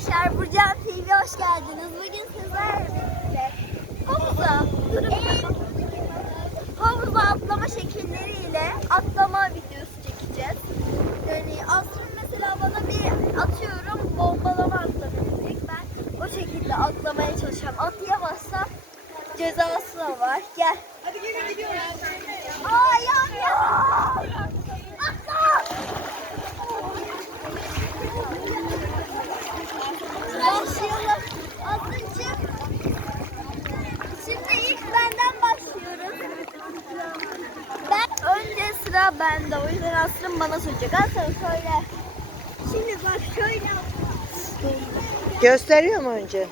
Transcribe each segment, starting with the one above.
Arkadaşlar Burcan TV hoş geldiniz. Bugün sizlerle birlikte havuza, havuza atlama şekilleriyle atlama videosu çekeceğiz. Yani aslında mesela bana bir atıyorum bombalama atlamayacak. Ben o şekilde atlamaya çalışacağım. Atlayamazsam cezası da var. Gel. Hadi gelin gidiyoruz. Aa yanıyor. Sıra bende. O yüzden Aslım bana soracak. Aslı söyle. Şimdi bak şöyle. Gösteriyor mu önce?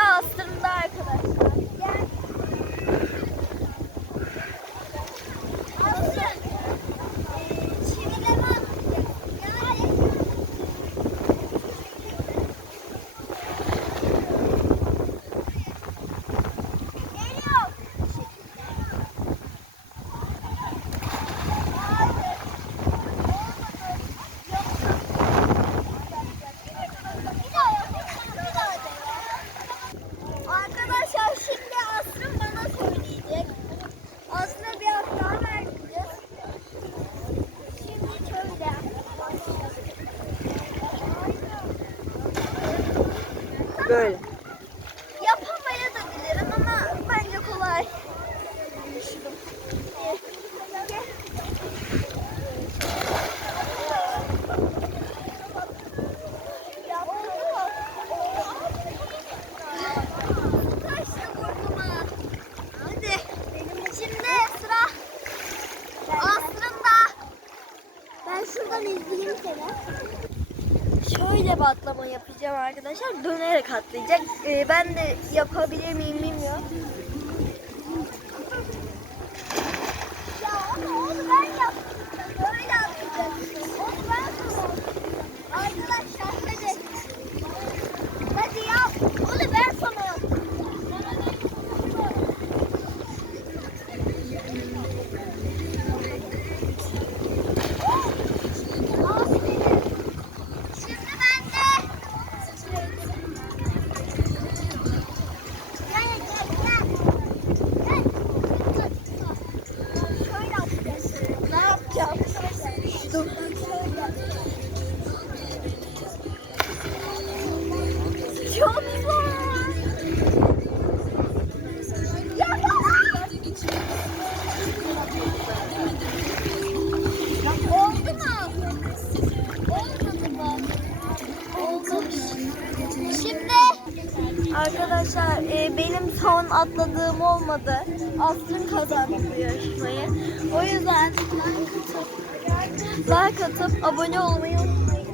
Aslı'nda arkadaşlar. Gel. Aslı. Ee, çivileme atacaksın. Yani. Geliyor. Arkadaşlar şimdi Asrın bana söyleyecek. Asrına bir hata vereceğiz. Şimdi şöyle. Böyle. Yapamaya da bilirim ama bence kolay. Ben şuradan izleyeyim seni. Şöyle bir atlama yapacağım arkadaşlar. Dönerek atlayacak. Ee, ben de yapabilir miyim bilmiyorum. Arkadaşlar e, benim son atladığım olmadı. Aslın kazandı bu yarışmayı. O yüzden like atıp abone olmayı unutmayın.